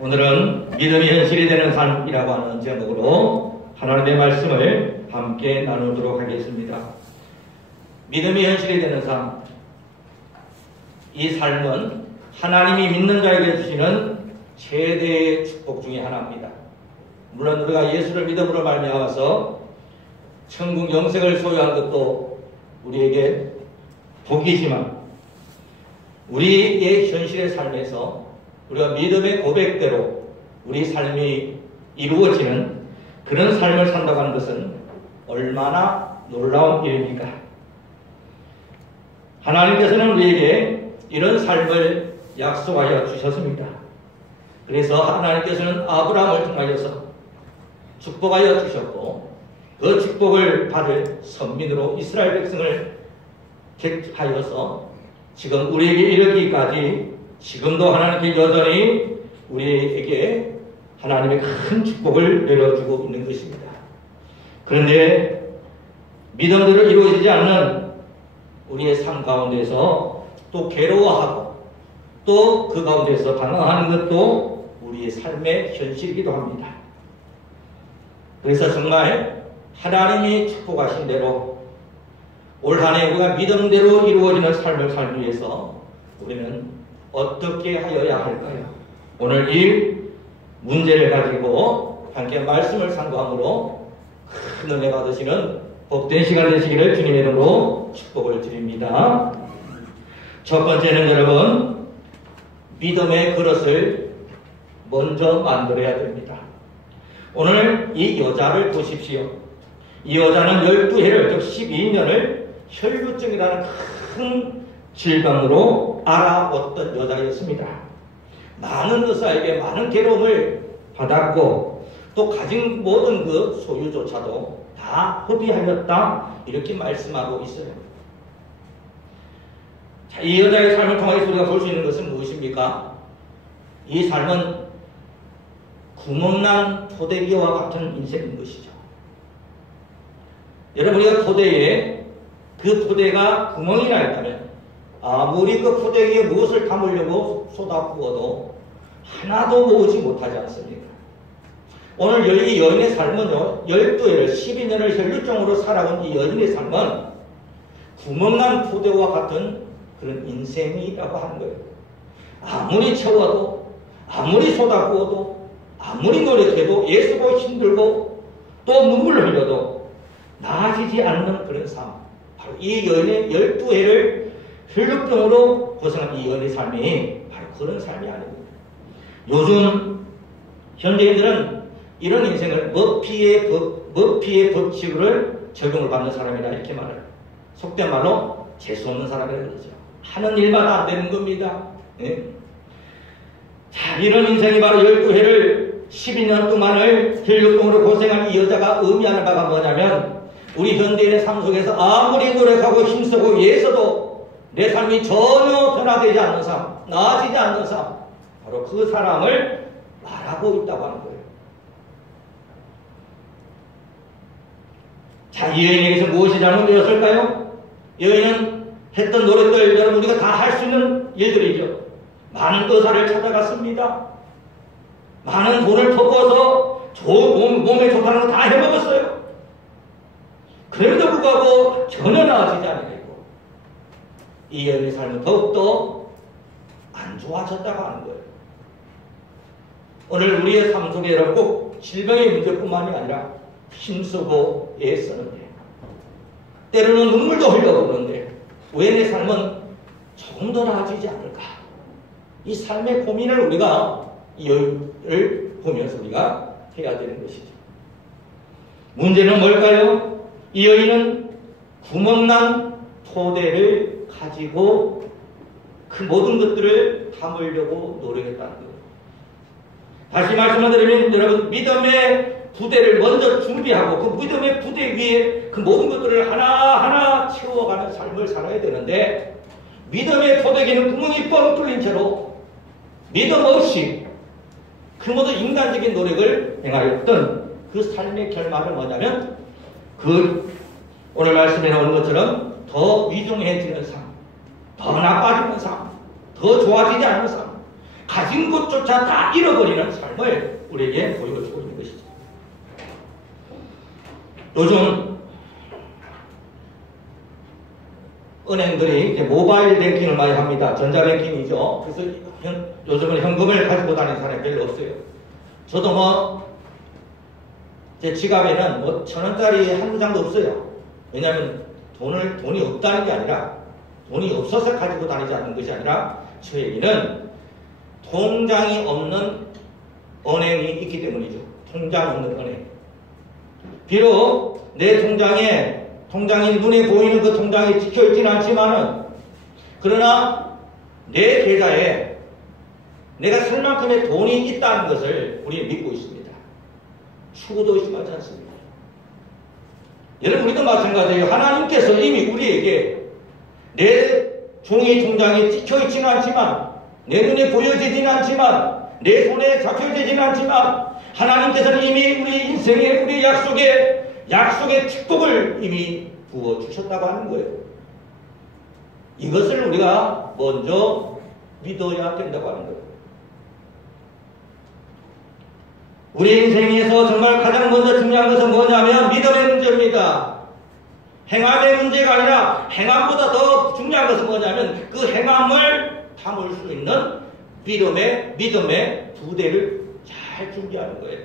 오늘은 믿음이 현실이 되는 삶이라고 하는 제목으로 하나님의 말씀을 함께 나누도록 하겠습니다. 믿음이 현실이 되는 삶. 이 삶은 하나님이 믿는 자에게 주시는 최대의 축복 중에 하나입니다. 물론 우리가 예수를 믿음으로 말미암아서 천국 영생을 소유한 것도 우리에게 복이지만 우리의 현실의 삶에서 우리가 믿음의 고백대로 우리 삶이 이루어지는 그런 삶을 산다고 하는 것은 얼마나 놀라운 일입니까? 하나님께서는 우리에게 이런 삶을 약속하여 주셨습니다. 그래서 하나님께서는 아브라함을 통하여서 축복하여 주셨고 그 축복을 받을 선민으로 이스라엘 백성을 택하여서 지금 우리에게 이르기까지 지금도 하나님께 여전히 우리에게 하나님의 큰 축복을 내려주고 있는 것입니다. 그런데 믿음대로 이루어지지 않는 우리의 삶 가운데서 또 괴로워하고 또 그 가운데서 방황하는 것도 우리의 삶의 현실이기도 합니다. 그래서 정말 하나님이 축복하신 대로 올 한 해 우리가 믿음대로 이루어지는 삶을 살기 위해서 우리는 어떻게 하여야 할까요? 오늘 이 문제를 가지고 함께 말씀을 상고함으로 큰 은혜 받으시는 복된 시간 되시기를 주님의 이름으로 축복을 드립니다. 첫 번째는 여러분, 믿음의 그릇을 먼저 만들어야 됩니다. 오늘 이 여자를 보십시오. 이 여자는 12해를, 즉 12년을 혈루증이라는 큰 질병으로 알아왔던 여자였습니다. 많은 의사에게 많은 괴로움을 받았고 또 가진 모든 그 소유조차도 다 허비하였다 이렇게 말씀하고 있어요. 자, 이 여자의 삶을 통해서 우리가 볼 수 있는 것은 무엇입니까? 이 삶은 구멍난 포대기와 같은 인생인 것이죠. 여러분, 우리가 포대에 그 포대가 구멍이 나 있다면 아무리 그 포대기에 무엇을 담으려고 쏟아부어도 하나도 모으지 못하지 않습니까? 오늘 이 여인의 삶은요, 12해를 12년을 혈루증으로 살아온 이 여인의 삶은 구멍난 포대와 같은 그런 인생이라고 하는 거예요. 아무리 채워도, 아무리 쏟아부어도, 아무리 노력해도, 애쓰고 힘들고 또 눈물을 흘려도 나아지지 않는 그런 삶. 바로 이 여인의 12해를 혈루병으로 고생한 이 여인의 삶이 바로 그런 삶이 아닙니다. 요즘 현대인들은 이런 인생을 머피의 법칙을 적용을 받는 사람이다 이렇게 말해요. 속된 말로 재수없는 사람이라고 그러죠. 하는 일마다 안 되는 겁니다. 예? 자, 이런 인생이 바로 12해를 12년 동안을 혈루병으로 고생한 이 여자가 의미하는 바가 뭐냐면 우리 현대인의 삶 속에서 아무리 노력하고 힘쓰고 애써도 내 삶이 전혀 변화되지 않는 삶, 나아지지 않는 삶, 바로 그 사람을 말하고 있다고 하는 거예요. 자, 이 여인에게서 무엇이 잘못되었을까요? 여인은 했던 노력들, 여러분 우리가 다 할 수 있는 일들이죠. 많은 의사를 찾아갔습니다. 많은 돈을 퍼부어서 몸에 좋다는 거 다 해먹었어요. 그럼에도 불구하고 전혀 나아지지 않아요. 이 여인의 삶은 더욱더 안 좋아졌다고 하는 거예요. 오늘 우리의 삶 속에 꼭 질병의 문제뿐만이 아니라 힘쓰고 애쓰는데 때로는 눈물도 흘려보는데 왜 내 삶은 조금 더 나아지지 않을까? 이 삶의 고민을 우리가 이 여인을 보면서 우리가 해야 되는 것이죠. 문제는 뭘까요? 이 여인은 구멍난 포대를 가지고 그 모든 것들을 담으려고 노력했다는 거예요. 다시 말씀을 드리면 여러분, 믿음의 부대를 먼저 준비하고 그 믿음의 부대 위에 그 모든 것들을 하나하나 채워가는 삶을 살아야 되는데 믿음의 포대기는 구멍이 뻥 뚫린 채로 믿음 없이 그 모든 인간적인 노력을 행하였던 그 삶의 결말은 뭐냐면 그 오늘 말씀에 나오는 것처럼 더 위중해지는 삶, 더 나빠지는 삶, 더 좋아지지 않는 삶, 가진 것조차 다 잃어버리는 삶을 우리에게 보여주고 있는 것이죠. 요즘 은행들이 이제 모바일 뱅킹을 많이 합니다. 전자뱅킹이죠. 그래서 요즘은 현금을 가지고 다니는 사람이 별로 없어요. 저도 제 지갑에는 1,000원짜리 한두 장도 없어요. 왜냐하면 돈이 없다는 게 아니라, 돈이 없어서 가지고 다니지 않는 것이 아니라, 저에게는 통장이 없는 은행이 있기 때문이죠. 통장 없는 은행. 비록 내 통장이 눈에 보이는 그 통장이 찍혀있지는 않지만은, 그러나 내 계좌에 내가 쓸 만큼의 돈이 있다는 것을 우리는 믿고 있습니다. 추구도 의심하지 않습니다. 여러분, 우리도 마찬가지예요. 하나님께서 이미 우리에게 내 종이 통장이 찍혀있지는 않지만, 내 눈에 보여지지는 않지만, 내 손에 잡혀지지는 않지만, 하나님께서는 이미 우리 인생의 우리 약속의 축복을 이미 부어주셨다고 하는 거예요. 이것을 우리가 먼저 믿어야 된다고 하는 거예요. 우리 인생에서 정말 가장 먼저 중요한 것은 뭐냐면 믿음의 문제입니다. 행함의 문제가 아니라 행함보다 더 중요한 것은 뭐냐면 그 행함을 담을 수 있는 믿음의 부대를 잘 준비하는 거예요.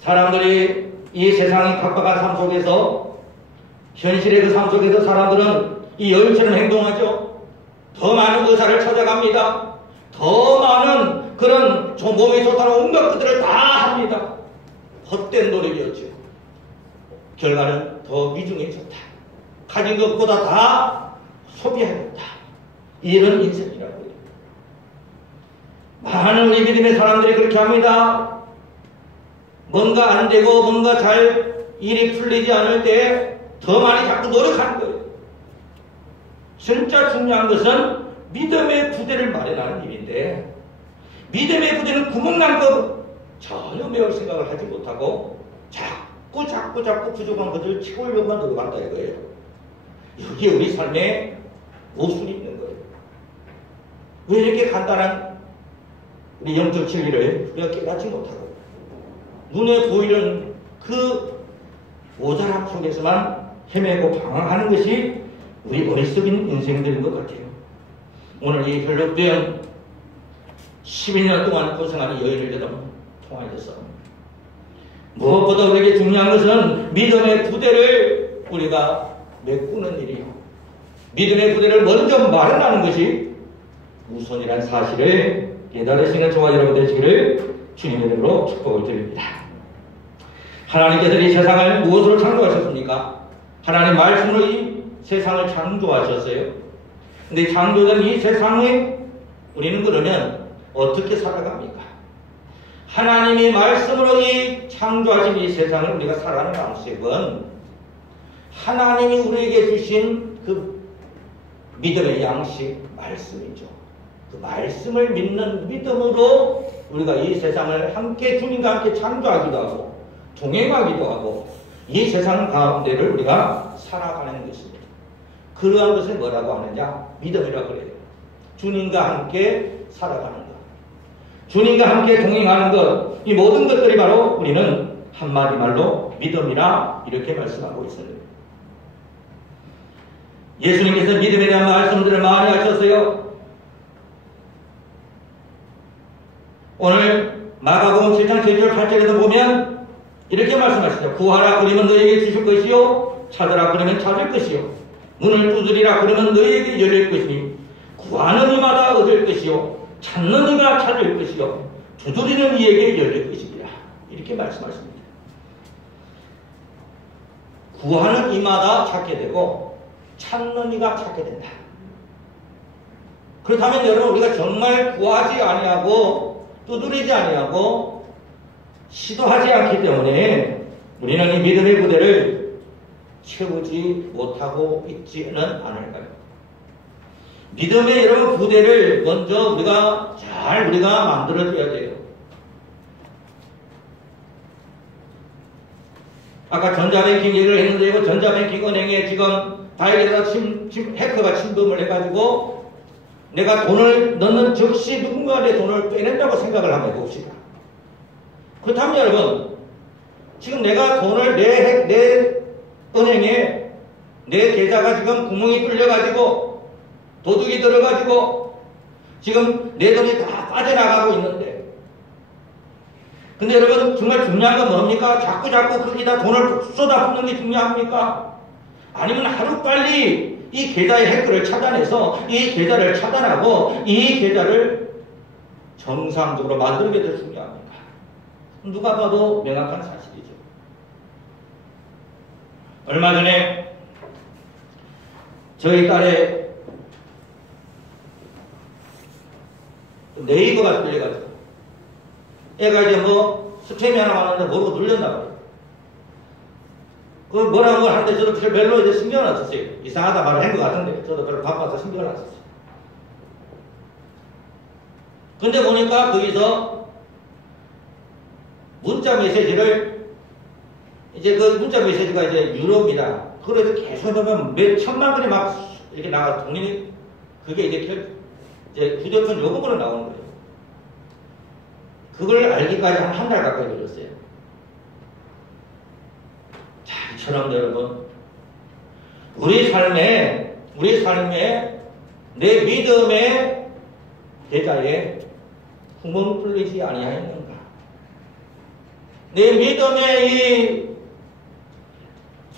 사람들이 이 세상의 각박한 삶 속에서, 현실의 그 삶 속에서 사람들은 이 여인처럼 행동하죠. 더 많은 의사를 찾아갑니다. 더 많은 그런 몸에 좋다는 온갖 것들을 다 합니다. 헛된 노력이었죠. 결과는 더 미중에 좋다. 가진 것보다 다 소비해야겠다. 이런 인생이라고 해요. 많은 우리 믿음의 사람들이 그렇게 합니다. 뭔가 안 되고 뭔가 잘 일이 풀리지 않을 때 더 많이 자꾸 노력하는 거예요. 진짜 중요한 것은 믿음의 부대를 마련하는 일인데, 믿음의 부대는 구멍난 거 전혀 메울 생각을 하지 못하고 자꾸 부족한 것을 채우려고만 노력한다 이거예요. 여기에 우리 삶에 모순이 있는 거예요. 왜 이렇게 간단한 우리 영적 진리를 우리가 깨닫지 못하고 눈에 보이는 그 모자람 속에서만 헤매고 방황하는 것이 우리 어리석은 인생들인 것 같아요. 오늘 이 혈육된 12년 동안 고생하는 여인을 여러분 통하여서 무엇보다 우리에게 중요한 것은 믿음의 부대를 우리가 메꾸는 일이요. 믿음의 부대를 먼저 마련하는 것이 우선이라는 사실을 깨달으시는 저와 여러분 되시기를 주님의 이름으로 축복을 드립니다. 하나님께서 이 세상을 무엇으로 창조하셨습니까? 하나님 말씀으로 이 세상을 창조하셨어요. 근데 창조된 이 세상에 우리는 그러면 어떻게 살아갑니까? 하나님이 말씀으로 이 창조하신 이 세상을 우리가 살아가는 방식은 하나님이 우리에게 주신 그 믿음의 양식 말씀이죠. 그 말씀을 믿는 믿음으로 우리가 이 세상을 함께 주님과 함께 창조하기도 하고 동행하기도 하고 이 세상 가운데를 우리가 살아가는 것입니다. 그러한 것을 뭐라고 하느냐? 믿음이라고 그래요. 주님과 함께 살아가는 것, 주님과 함께 동행하는 것, 이 모든 것들이 바로 우리는 한마디 말로 믿음이라 이렇게 말씀하고 있습니다. 예수님께서 믿음에 대한 말씀들을 많이 하셨어요. 오늘 마가복음 7장 7절 8절에도 보면 이렇게 말씀하시죠. 구하라 그러면 너에게 주실 것이요, 찾으라 그러면 찾을 것이요, 문을 두드리라 그러면 너에게 열릴 것이니 구하는 이마다 얻을 것이요, 찾는 이가 찾을 것이요, 두드리는 이에게 열릴 것이니라. 이렇게 말씀하십니다. 구하는 이마다 찾게 되고 찾는 이가 찾게 된다. 그렇다면 여러분, 우리가 정말 구하지 아니하고 두드리지 아니하고 시도하지 않기 때문에 우리는 이 믿음의 부대를 채우지 못하고 있지는 않을까요? 믿음의 여러분 부대를 먼저 우리가 만들어줘야 돼요. 아까 전자뱅킹 얘기를 했는데, 이거 전자뱅킹 은행에 지금 다이렉트가 해커가 침범을 해가지고 내가 돈을 넣는 즉시 누군가의 돈을 빼낸다고 생각을 한번 해봅시다. 그렇다면 여러분, 지금 내가 돈을 내 은행에 내 계좌가 지금 구멍이 뚫려가지고 도둑이 들어가지고 지금 내 돈이 다 빠져나가고 있는데, 근데 여러분 정말 중요한 건 뭡니까? 자꾸 거기다 돈을 쏟아붓는 게 중요합니까? 아니면 하루빨리 이 계좌의 해커를 찾아내서 이 계좌를 차단하고 이 계좌를 정상적으로 만드는 게 더 중요합니까? 누가 봐도 명확한 사실이죠. 얼마 전에 저희 딸의 네이버가 뚫려가지고 애가 이제 뭐 스팸이 하나 왔는데 모르고 눌렸나 봐요. 그 뭐라고 하는데 저도 별로 이제 신경을 안 썼어요. 이상하다 말을 한 것 같은데 저도 별로 바빠서 신경을 안 썼어요. 근데 보니까 거기서 문자 메시지를 이제 그 문자 메시지가 이제 유료입니다. 그래서 계속 보면 몇 천만 원이 막 이렇게 나가 동일이 그게 이제 휴대폰 요금으로 나오는 거예요. 그걸 알기까지 한 달 가까이 걸렸어요. 자, 이처럼 여러분, 우리 삶에 내 믿음의 계좌에 구멍 뚫리지 아니하였는가? 내 믿음의 이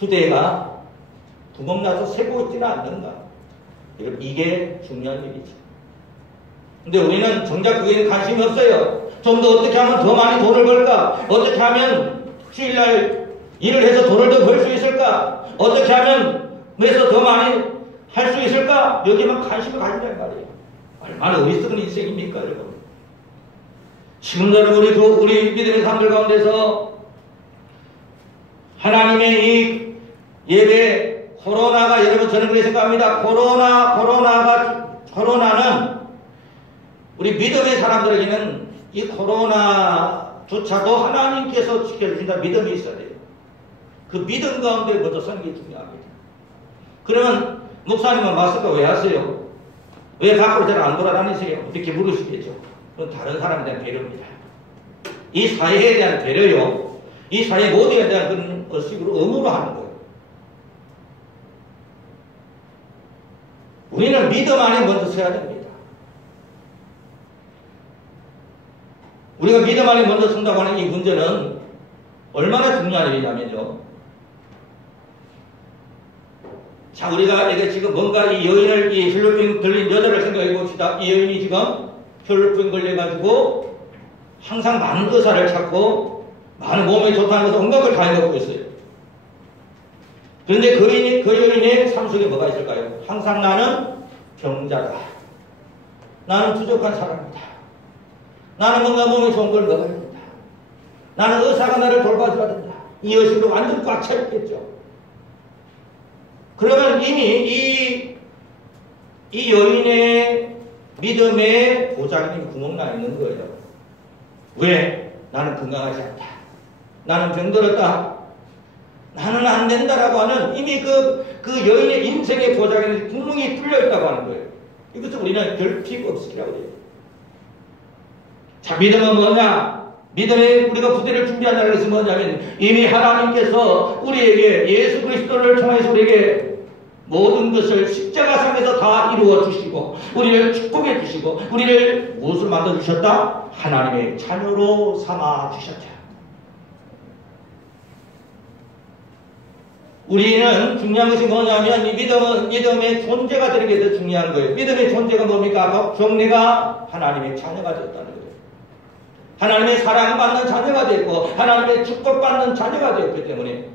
후대가 구멍 나서 새고 있지는 않는가? 이게 중요한 일이죠. 근데 우리는 정작 그게 관심이 없어요. 좀 더 어떻게 하면 더 많이 돈을 벌까? 어떻게 하면 주일날 일을 해서 돈을 더 벌 수 있을까? 어떻게 하면 해서 더 많이 할 수 있을까? 여기만 관심을 가진다는 말이에요. 얼마나 어리석은 인생입니까, 여러분? 지금도 우리 믿음의 사람들 가운데서 하나님의 이 예배, 코로나가, 여러분 저는 그렇게 생각합니다. 코로나는 우리 믿음의 사람들에게는 이 코로나조차도 하나님께서 지켜주신다 믿음이 있어야 돼요. 그 믿음 가운데 먼저 서는 게 중요합니다. 그러면 목사님은 마스크 왜 하세요? 왜 밖으로 잘 안 돌아다니세요? 이렇게 물으시겠죠. 그건 다른 사람에 대한 배려입니다. 이 사회에 대한 배려요. 이 사회 모두에 대한 그런 의식으로 의무로 하는 거예요. 우리는 믿음 안에 먼저 서야 됩니다. 우리가 믿음 안에 먼저 선다고 하는 이 문제는 얼마나 중요한 일이냐면요. 자, 우리가 이게 지금 뭔가 이 혈루병 걸린 여자를 생각해 봅시다. 이 여인이 지금 혈루병 걸려가지고 항상 많은 의사를 찾고 많은 몸에 좋다는 것을 온갖 걸 다 해먹고 있어요. 그런데 그 여인의 삶 속에 뭐가 있을까요? 항상 나는 병자다. 나는 부족한 사람이다. 나는 뭔가 몸에 좋은 걸 먹어야 된다. 나는 의사가 나를 돌봐줘야 된다. 이 의식으로 완전 꽉 차있겠죠. 그러면 이미 이 여인의 믿음의 보장이 구멍 나 있는 거예요. 왜? 나는 건강하지 않다. 나는 병들었다. 나는 안 된다라고 하는 이미 그 여인의 인생의 보장에 구멍이 뚫려 있다고 하는 거예요. 이것을 우리는 결핍업식이라고 해요. 자, 믿음은 뭐냐? 믿음의 우리가 부대를 준비한다는 것은 뭐냐면 이미 하나님께서 우리에게 예수 그리스도를 통해서 우리에게 모든 것을 십자가상에서 다 이루어 주시고 우리를 축복해 주시고 우리를 무엇을 만들어 주셨다? 하나님의 자녀로 삼아 주셨다. 우리는 중요한 것이 뭐냐면 이 믿음의 존재가 되는 게 더 중요한 거예요. 믿음의 존재가 뭡니까? 내가 하나님의 자녀가 되었다는 거예요. 하나님의 사랑받는 자녀가 되었고 하나님의 축복받는 자녀가 되었기 때문에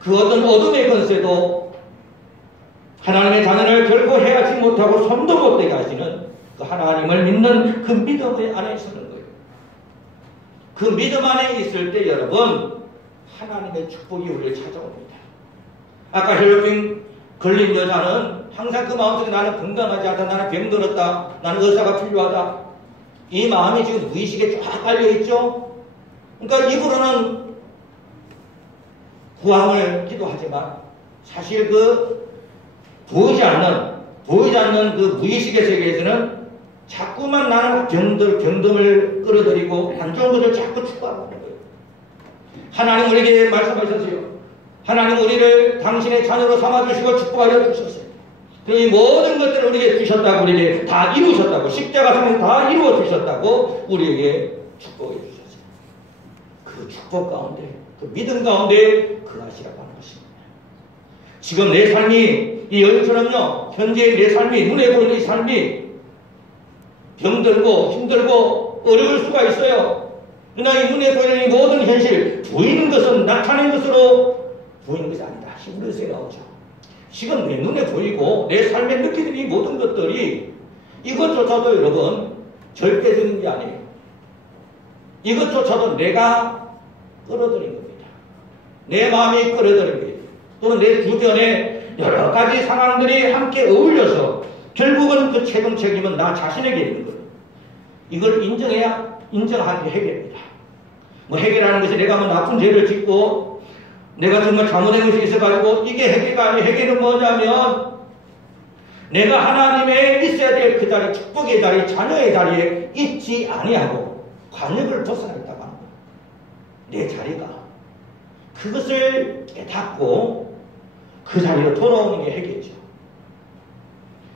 그 어떤 어둠의 권세도 하나님의 자녀를 결코 해하지 못하고 손도 못 대게 하시는 그 하나님을 믿는 그 믿음 안에 서는 거예요. 그 믿음 안에 있을 때 여러분 하나님의 축복이 우리를 찾아옵니다. 아까 혈루병 걸린 여자는 항상 그 마음속에 나는 건강하지 않다. 나는 병들었다. 나는 의사가 필요하다. 이 마음이 지금 무의식에 쫙 깔려있죠. 그러니까 입으로는 구함을 기도하지만 사실 그 보이지 않는 보이지 않는 그 무의식의 세계에서는 자꾸만 나는 병듦을 끌어들이고 안 좋은 것을 자꾸 추구하는 거예요. 하나님 우리에게 말씀하셨어요. 하나님 우리를 당신의 자녀로 삼아주시고 축복하여 주셨어요. 이 모든 것들을 우리에게 주셨다고, 우리에게 다 이루셨다고, 십자가상에 다 이루어 주셨다고 우리에게 축복해 주셨어요. 그 축복 가운데, 그 믿음 가운데 그하시라고 하는 것입니다. 지금 내 삶이 이 여인처럼요, 현재의 내 삶이, 눈에 보이는 이 삶이 병들고 힘들고 어려울 수가 있어요. 그러나 이 눈에 보이는 이 모든 현실, 보이는 것은 나타낸 것으로 보이는 것이 아니다. 히브리서에 나오죠. 지금 내 눈에 보이고 내 삶에 느끼는 이 모든 것들이 이것조차도 여러분 절대적인 게 아니에요. 이것조차도 내가 끌어들인 겁니다. 내 마음이 끌어들인 거예요. 또는 내 주변에 여러 가지 상황들이 함께 어울려서 결국은 그 최종 책임은 나 자신에게 있는 거예요. 이걸 인정하기 해결입니다. 뭐 해결하는 것이 내가 뭐 나쁜 죄를 짓고 내가 정말 잘못된 것이 있어가지고 이게 해결가 아니에요. 해결은 뭐냐면 내가 하나님의 있어야 될 그 자리, 축복의 자리, 자녀의 자리에 있지 아니하고 관역을 벗어나있다고 하는 거예요. 내 자리가. 그것을 깨닫고 그 자리로 돌아오는 게 해결이죠.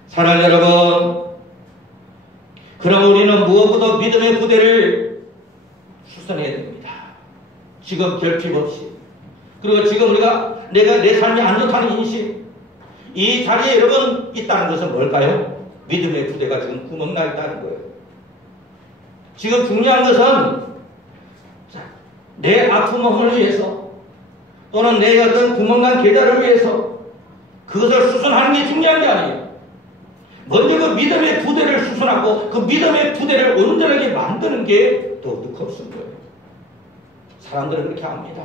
사랑하는 여러분, 그럼 우리는 무엇보다 믿음의 부대를 수선해야 됩니다. 지금 결핍 없이. 그리고 지금 내가 내 삶이 안 좋다는 인식, 이 자리에 여러분 있다는 것은 뭘까요? 믿음의 부대가 지금 구멍나 있다는 거예요. 지금 중요한 것은 내 아픔을 위해서 또는 내 어떤 구멍난 계좌를 위해서 그것을 수선하는 게 중요한 게 아니에요. 먼저 그 믿음의 부대를 수선하고 그 믿음의 부대를 온전하게 만드는 게 더욱 컸은 거예요. 사람들은 그렇게 합니다.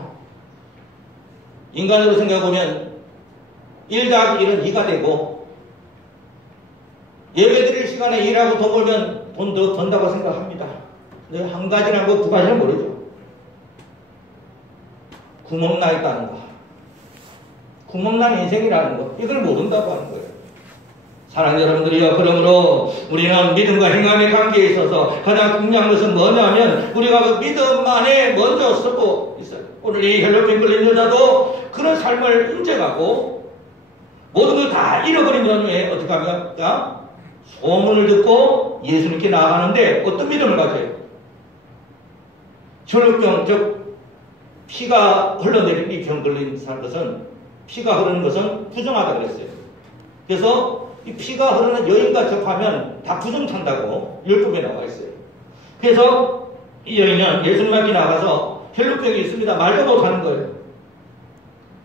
인간으로 생각해보면 1+1은 2가 되고 예배드릴 시간에 일하고 돈 벌면 돈 더 번다고 생각합니다. 근데 한 가지라고 두 가지는 모르죠. 구멍나 있다는 거, 구멍난 인생이라는 거, 이걸 모른다고 하는 거예요. 사랑하는 여러분들이요, 그러므로 우리는 믿음과 행함의 관계에 있어서 가장 중요한 것은 뭐냐면 우리가 그 믿음 안에 먼저 서고 있어요. 오늘 이 혈루병 걸린 여자도 그런 삶을 인정하고 모든 걸 다 잃어버린 후에 어떻게 합니까? 소문을 듣고 예수님께 나아가는데 어떤 믿음을 가져요? 혈루병, 즉 피가 흘러내리는 이 병 걸린 것은, 피가 흐르는 것은 부정하다고 그랬어요. 그래서 이 피가 흐르는 여인과 접하면 다 부정찬다고 율법에 나와 있어요. 그래서 이 여인은 예수님 앞에 나가서 혈루병이 있습니다. 말도 못하는 거예요.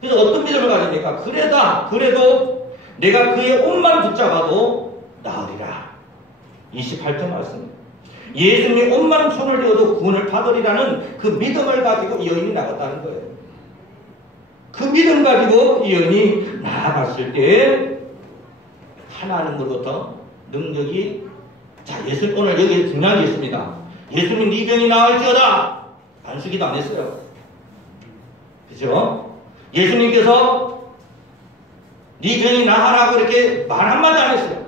그래서 어떤 믿음을 가집니까? 그래도 내가 그의 옷만 붙잡아도 나으리라. 28절 말씀입니다. 예수님의 옷만 손을 대어도 구원을 받으리라는 그 믿음을 가지고 이 여인이 나갔다는 거예요. 그 믿음 가지고 이 여인이 나아갔을 때 하나님으로부터 능력이, 자, 예수님 오늘 여기 중요한 게 있습니다. 예수님 네 병이 나을지어다. 안수기도 안 했어요. 그죠? 예수님께서 네 병이 나으라고 이렇게 말 한마디 안 했어요.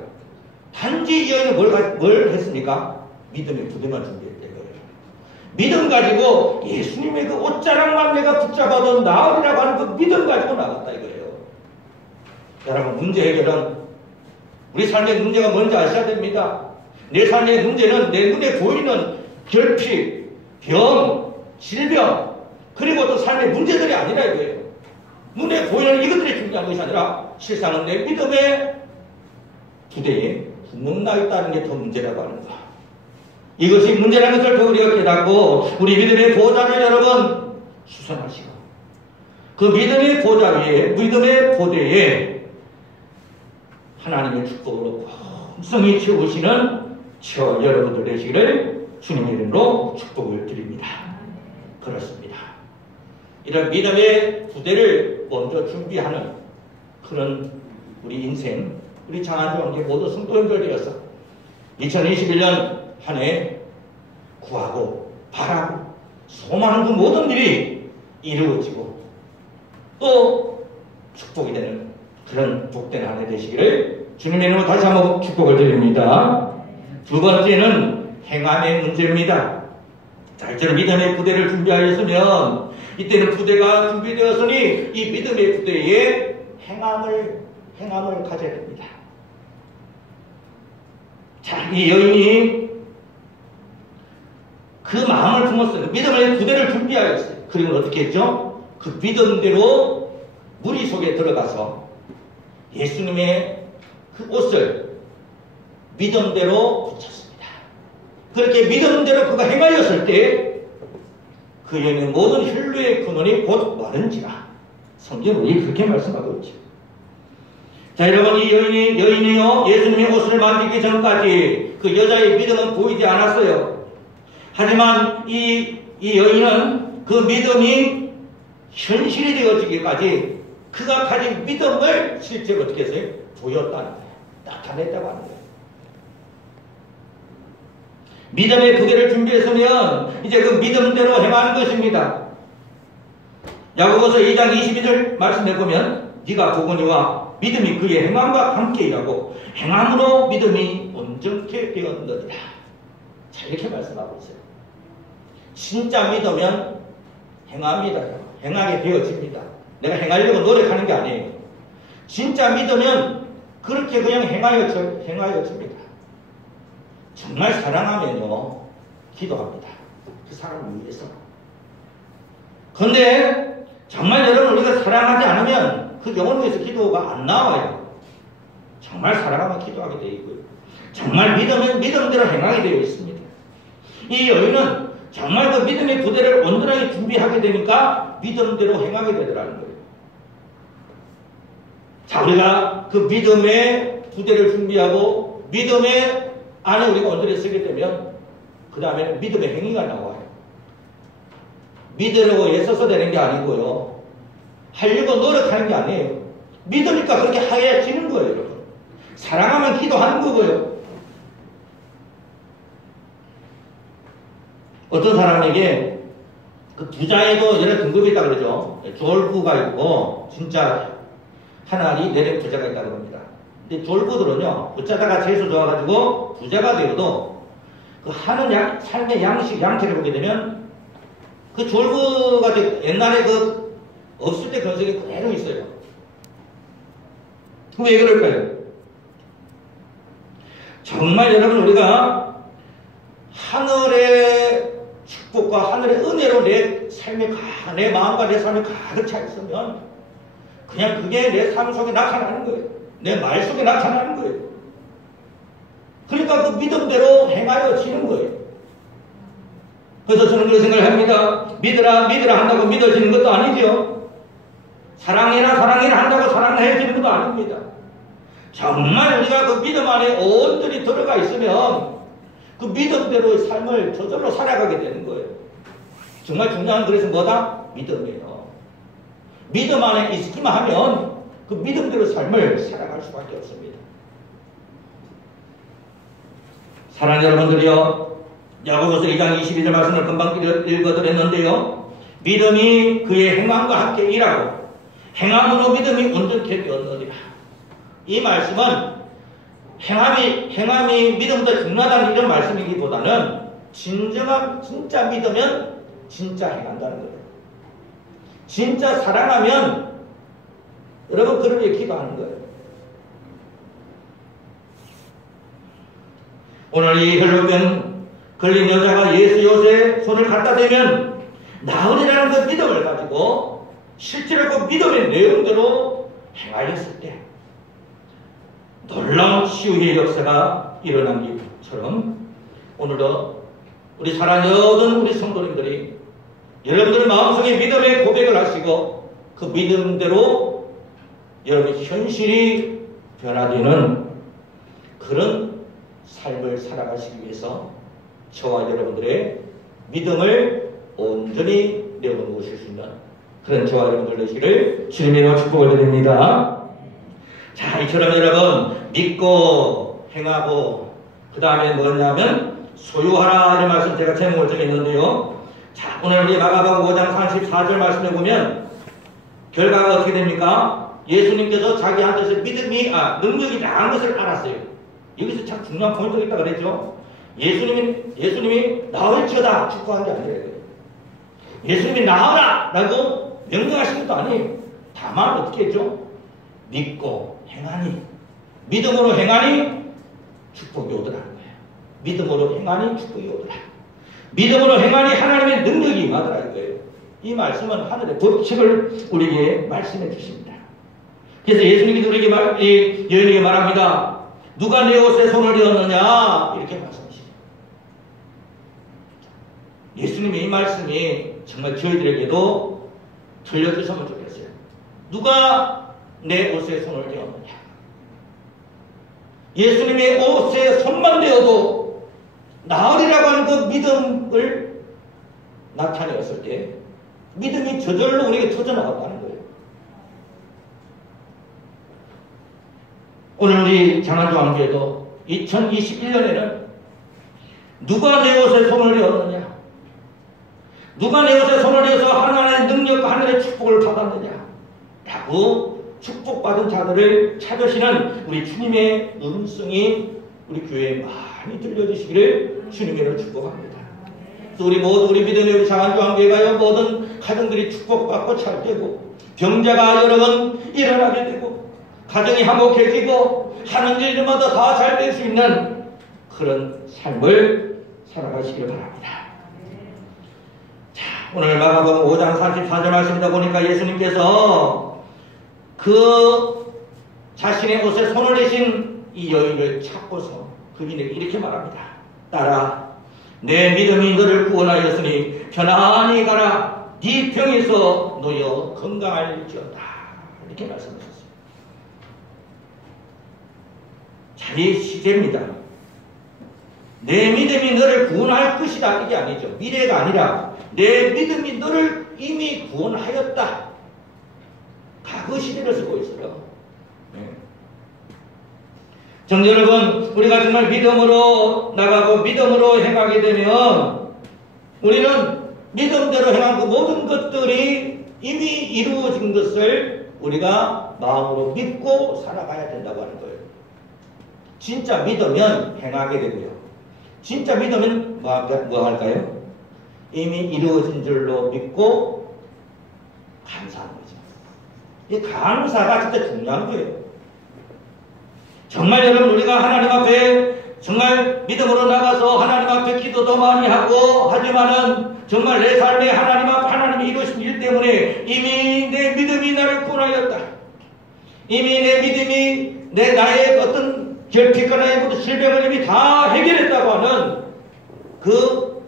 단지 이 여인은 뭘 했습니까? 믿음의 부대만 준비했대요. 믿음 가지고 예수님의 그 옷자락만 내가 붙잡아도 나으리라고 하는 그 믿음 가지고 나갔다 이거예요. 여러분, 문제 해결은 우리 삶의 문제가 뭔지 아셔야 됩니다. 내 삶의 문제는 내 눈에 보이는 결핍, 병, 질병, 그리고 또 삶의 문제들이 아니라 이거예요. 눈에 보이는 이것들이 중요한 것이 아니라 실상은 내 믿음의 부대에 구멍나 있다는 게 더 문제라고 하는 거야. 이것이 문제라는 것을 더 우리가 깨닫고 우리 믿음의 보좌를 여러분 수선하시고 그 믿음의 보좌 위에, 믿음의 보대에 하나님의 축복으로 풍성히 채우시는 저 여러분들 되시기를 주님의 이름으로 축복을 드립니다. 그렇습니다. 이런 믿음의 부대를 먼저 준비하는 그런 우리 인생, 우리 장안주왕께 모두 성도 연결되어서 2021년 한 해 구하고 바라고 소망하는 그 모든 일이 이루어지고 또 축복이 되는 그런 복된 한 해 되시기를 주님의 이름으로 다시 한번 축복을 드립니다. 두 번째는 행함의 문제입니다. 자, 이처럼 믿음의 부대를 준비하였으면 이때는 부대가 준비되었으니 이 믿음의 부대에 행함을 가져야 됩니다. 자, 이 여인이 그 마음을 품었어요. 믿음의 부대를 준비하였어요. 그리고 어떻게 했죠? 그 믿음대로 무리 속에 들어가서 예수님의 그 옷을 믿음대로 붙였습니다. 그렇게 믿음대로 그가 행하였을 때 그 여인의 모든 혈루의 근원이 곧 마른지라. 성경은 그렇게 말씀하고 있죠. 자, 여러분, 이 여인이요 예수님의 옷을 만지기 전까지 그 여자의 믿음은 보이지 않았어요. 하지만 이 여인은 그 믿음이 현실이 되어지기까지 그가 가진 믿음을 실제로 어떻게 했어요? 보였다는 거예요. 나타냈다고 하는 거예요. 믿음의 부대를 준비했으면 이제 그 믿음대로 행하는 것입니다. 야고보서 2장 22절 말씀해 보면 네가 보거니와 믿음이 그의 행함과 함께 일하고 행함으로 믿음이 온전케 되었느니라. 자, 이렇게 말씀하고 있어요. 진짜 믿으면 행합니다. 행하게 되어집니다. 내가 행하려고 노력하는 게 아니에요. 진짜 믿으면 그렇게 그냥 행하여집니다. 정말 사랑하면요 기도합니다. 그 사람을 위해서. 그런데 정말 여러분 우리가 사랑하지 않으면 그 영혼을 위해서 기도가 안 나와요. 정말 사랑하면 기도하게 되어 있고요. 정말 믿으면 믿음대로 행하게 되어 있습니다. 이 여인은 정말 그 믿음의 부대를 온전하게 준비하게 되니까 믿음대로 행하게 되더라는 거예요. 자, 우리가 그 믿음의 부대를 준비하고 믿음의 안에 우리가 온전히 쓰게 되면 그 다음에 믿음의 행위가 나와요. 믿으려고 애써서 되는 게 아니고요. 하려고 노력하는 게 아니에요. 믿으니까 그렇게 하얘지는 거예요, 여러분. 사랑하면 기도하는 거고요. 어떤 사람에게 그 부자에도 여러 등급이 있다고 그러죠. 졸부가 있고 진짜 하나님 내린 부자가 있다고 합니다. 근데 졸부들은요, 어쩌다가 재수 좋아가지고 부자가 되어도 그 하는 삶의 양식을 보게 되면 그 졸부가 옛날에 그 없을 때 그런 적이 그대로 있어요. 그럼 왜 그럴까요? 정말 여러분 우리가 하늘의 축복과 하늘의 은혜로 내 마음과 내 삶이 가득 차 있으면 그냥 그게 내 삶 속에 나타나는 거예요. 내 말 속에 나타나는 거예요. 그러니까 그 믿음대로 행하여지는 거예요. 그래서 저는 그런 생각을 합니다. 믿으라 한다고 믿어지는 것도 아니죠. 사랑해라 한다고 사랑해지는 것도 아닙니다. 정말 우리가 그 믿음 안에 온전히 들어가 있으면 그 믿음대로의 삶을 저절로 살아가게 되는 거예요. 정말 중요한 그래서 뭐다? 믿음이에요. 믿음 안에 있기만 하면 그 믿음대로 삶을 살아갈 수밖에 없습니다. 사랑하는 여러분들이요, 야고보서 2장 22절 말씀을 금방 읽어드렸는데요, 믿음이 그의 행함과 함께 일하고 행함으로 믿음이 온전케 되었느니라. 이 말씀은 행함이 믿음보다 중요하다는 이런 말씀이기보다는 진짜 믿으면 진짜 행한다는 거예요. 진짜 사랑하면 여러분 그를 위해 기도하는 거예요. 오늘 이 혈루병 걸린 여자가 예수 옷에 손을 갖다 대면 나으리라는 그 믿음을 가지고 실제로 그 믿음의 내용대로 행하였을 때 놀라운 치유의 역사가 일어난 것처럼 오늘도 우리 사랑하는 우리 성도님들이 여러분들의 마음속에 믿음의 고백을 하시고 그 믿음대로 여러분의 현실이 변화되는 그런 삶을 살아가시기 위해서 저와 여러분들의 믿음을 온전히 내어놓으실 수 있는 그런 저와 여러분들 되시기를 주님의 이름으로 축복을 드립니다. 자, 이처럼 여러분 믿고 행하고 그 다음에 뭐냐면 소유하라 이런 말씀 제가 제목을 정했는데요. 자, 오늘 우리 마가복음 5장 34절 말씀해 보면 결과가 어떻게 됩니까? 예수님께서 자기한테서 능력이 나은 것을 알았어요. 여기서 참 중요한 포인트가 있다 그랬죠. 예수님이 나을지어다 축복한 게 아니에요. 예수님이 나으라 라고 명령하신 것도 아니에요. 다만 어떻게 했죠? 믿고 행하니, 믿음으로 행하니 축복이 오더라는 거예요. 믿음으로 행하니 축복이 오더라. 믿음으로 행하니 하나님의 능력이 임하더라는 거예요. 이 말씀은 하늘의 법칙을 우리에게 말씀해 주십니다. 그래서 예수님이 우리에게 여인에게 말합니다. 누가 내 옷에 손을 대었느냐? 이렇게 말씀하십니다. 예수님의 이 말씀이 정말 저희들에게도 들려주셨으면 좋겠어요. 누가 내 옷에 손을 대었느냐? 예수님의 옷에 손만 대어도 나으리라고 하는 그 믿음을 나타내었을 때 믿음이 저절로 우리에게 터져나갔다는 거예요. 오늘 우리 장안조항교회도 2021년에는 누가 내 옷에 손을 대었느냐? 누가 내 옷에 손을 대어서 하나님의 능력과 하나님의 축복을 받았느냐? 라고 축복받은 자들을 찾으시는 우리 주님의 음성이 우리 교회에 많이 들려주시기를 주님으로 축복합니다. 또 우리 모두 우리 믿음의 우리 장안조항교회가요 모든 가정들이 축복받고 잘되고 병자가 여러 번 일어나게 되고 가정이 화목해지고 하는 일마다 다 잘 될 수 있는 그런 삶을 살아가시길 바랍니다. 자, 오늘 마가복음 5장 44절 말씀이다 보니까 예수님께서 그 자신의 옷에 손을 대신 이 여인을 찾고서 그분에게 이렇게 말합니다. 딸아, 내 믿음이 너를 구원하였으니 편안히 가라. 네 병에서 놓여 건강할지어다. 이렇게 말씀하셨습니다. 자기 시제입니다. 내 믿음이 너를 구원할 것이다. 이게 아니죠. 미래가 아니라 내 믿음이 너를 이미 구원하였다. 과거 시대를 쓰고 있어요. 정자 여러분, 우리가 정말 믿음으로 나가고 믿음으로 행하게 되면 우리는 믿음대로 행한 그 모든 것들이 이미 이루어진 것을 우리가 마음으로 믿고 살아가야 된다고 하는 거예요. 진짜 믿으면 행하게 되고요. 진짜 믿으면 뭐 할까요? 이미 이루어진 줄로 믿고 감사하는 거죠. 이 감사가 진짜 중요한 거예요. 정말 여러분, 우리가 하나님 앞에 정말 믿음으로 나가서 하나님 앞에 기도도 많이 하고 하지만은 정말 내 삶에 하나님이 이루신 일 때문에 이미 내 믿음이 나를 구원하였다. 이미 내 믿음이 나의 어떤 결핍과 모든 질병을 이미 다 해결했다고 하는 그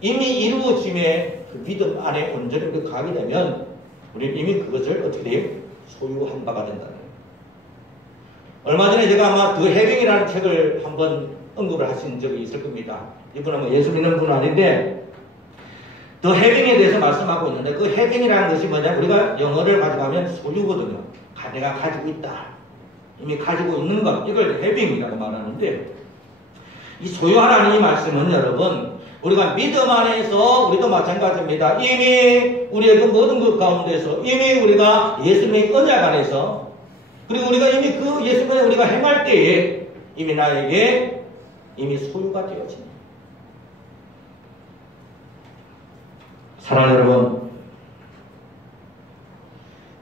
이미 이루어짐의 그 믿음 안에 온전히 가게 되면 우리는 이미 그것을 어떻게 돼요? 소유한 바가 된다는 거예요. 얼마 전에 제가 아마 더 해빙이라는 책을 한번 언급을 하신 적이 있을 겁니다. 이분은 뭐 예수 믿는 분은 아닌데 더 해빙에 대해서 말씀하고 있는데 그 해빙이라는 것이 뭐냐? 우리가 영어를 가져가면 소유거든요. 내가 가지고 있다. 이미 가지고 있는 것. 이걸 해빙이라고 말하는데 이 소유하라는 이 말씀은 여러분 우리가 믿음 안에서 우리도 마찬가지입니다. 이미 우리의 그 모든 것 가운데서 이미 우리가 예수님의 언약 안에서 그리고 우리가 이미 그 예수님을 우리가 행할 때에 이미 나에게 이미 소유가 되어집니다. 사랑하는 여러분,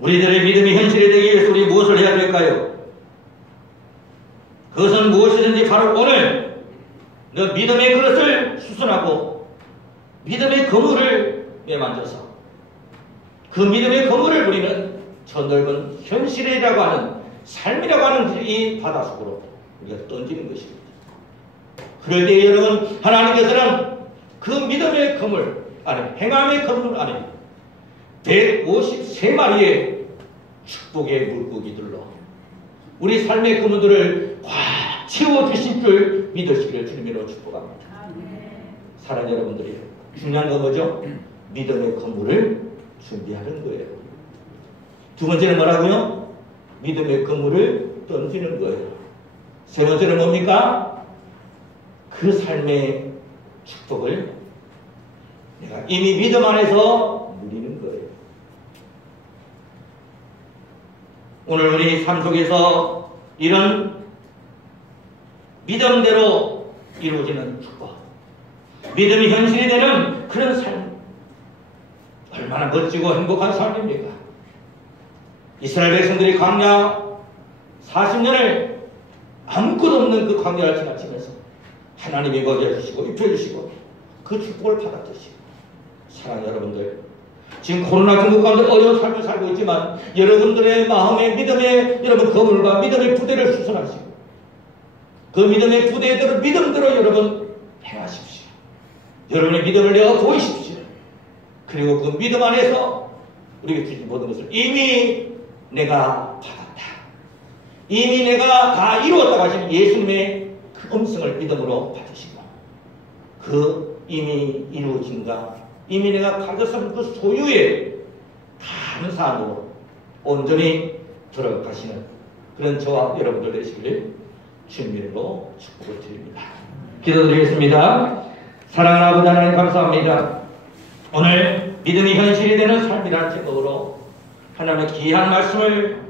우리들의 믿음이 현실이 되기 위해서 우리 무엇을 해야 될까요? 그것은 무엇이든지 바로 오늘 너 믿음의 그릇을 수선하고 믿음의 그물을 매만져서 그 믿음의 그물을 우리는 저 넓은 현실이라고 하는 삶이라고 하는 이 바다 속으로 우리가 던지는 것입니다. 그럴 때 여러분 하나님께서는 그 믿음의 그물 안에 행함의 그물 안에 153마리의 축복의 물고기들로 우리 삶의 그물들을 꽉 채워주신 줄 믿으시기를 주님으로 축복합니다. 사랑하는 여러분들이 중요한 건 뭐죠? 믿음의 그물을 준비하는 거예요. 두 번째는 뭐라고요? 믿음의 그물을 던지는 거예요. 세 번째는 뭡니까? 그 삶의 축복을 내가 이미 믿음 안에서 누리는 거예요. 오늘 우리 삶 속에서 이런 믿음대로 이루어지는 축복, 믿음이 현실이 되는 그런 삶, 얼마나 멋지고 행복한 삶입니까? 이스라엘 백성들이 광야 40년을 아무것도 없는 그 광야를 지나치면서 하나님이 먹여주시고 입혀주시고 그 축복을 받았듯이, 사랑하는 여러분들, 지금 코로나 중국 가운데 어려운 삶을 살고 있지만 여러분들의 마음의 믿음의 여러분 거물과 믿음의 부대를 수선하시고 그 믿음의 부대대로 믿음대로 여러분 행하십시오. 여러분의 믿음을 내어 보이십시오. 그리고 그 믿음 안에서 우리가 주신 모든 것을 이미 내가 받았다, 이미 내가 다 이루었다고 하신 예수님의 그 음성을 믿음으로 받으시고 그 이미 이루어진가, 이미 내가 가졌던 그 소유에 감사함으로 온전히 들어가시는 그런 저와 여러분들 되시기를 주님으로 축복을 드립니다. 기도드리겠습니다. 사랑하는 아버지 하나님, 감사합니다. 오늘 믿음이 현실이 되는 삶이라는 제목으로 하나님의 귀한 말씀을